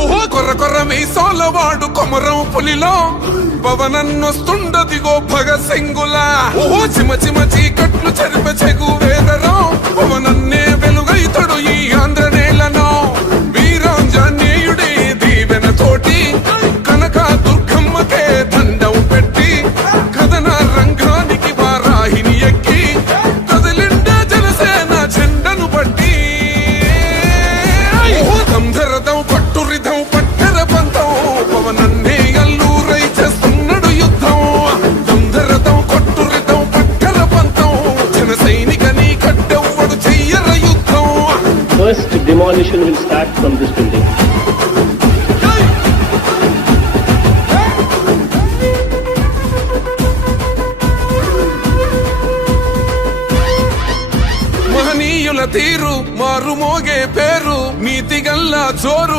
ఓహో కొర్ర కొర్ర మీసోలవాడు కొమరం పులిలో పవనన్నొస్తుండదిగో భగత్ సింగులా. ఓహో చిమ చిమ చీకట్లు చెరిప చెగు వేదరో పవనన్నే వెలుగైతడు ఈ ఆంధ్ర నేలను. వీరాంజనేయుడి దీవెన తోటి కనక దుర్గమ్మకే దండం పెట్టి కథన రంగానికి వారాహిని ఎక్కి కదిలిండే జనసేన జెండను బట్టి. దంధరదం పట్టురిధం పట్టర పంతం పవనన్నే అల్లూరై చేస్తున్నాడు యుద్ధం. దంధరదం కొట్టురిధం పట్టర పంతం జన సైనికని కట్టెవ్వడు చెయ్యర యుద్ధం. First demolition will start from this building. మహనీయుల తీరు మారుమోగే పేరు నీతిగల్లా జోరు.